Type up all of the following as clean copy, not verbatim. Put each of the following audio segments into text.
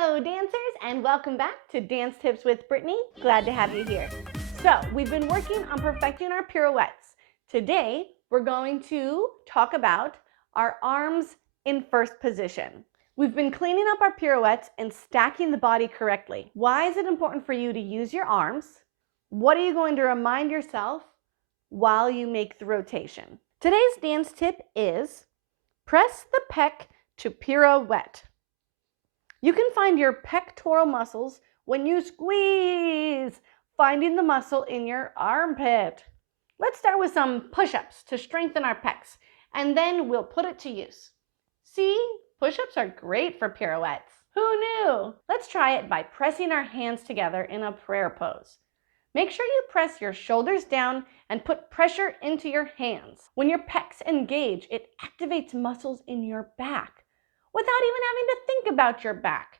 Hello dancers, and welcome back to Dance Tips with Brittany. Glad to have you here. So we've been working on perfecting our pirouettes. Today we're going to talk about our arms in first position. We've been cleaning up our pirouettes and stacking the body correctly. Why is it important for you to use your arms? What are you going to remind yourself while you make the rotation? Today's dance tip is press the pec to pirouette. You can find your pectoral muscles when you squeeze, finding the muscle in your armpit. Let's start with some push-ups to strengthen our pecs, and then we'll put it to use. See, push-ups are great for pirouettes. Who knew? Let's try it by pressing our hands together in a prayer pose. Make sure you press your shoulders down and put pressure into your hands. When your pecs engage, it activates muscles in your back without even having to think about your back.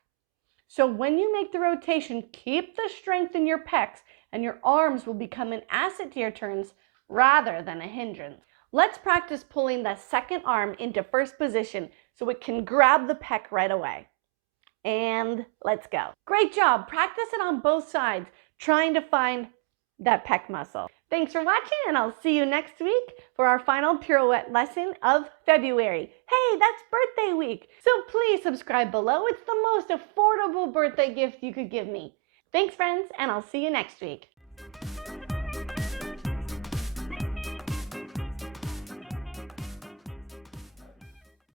So when you make the rotation, keep the strength in your pecs and your arms will become an asset to your turns rather than a hindrance. Let's practice pulling the second arm into first position so it can grab the pec right away. And let's go. Great job. Practice it on both sides, trying to find that pec muscle. Thanks for watching, and I'll see you next week for our final pirouette lesson of February. Hey, that's birthday week, so please subscribe below. It's the most affordable birthday gift you could give me. Thanks, friends, and I'll see you next week.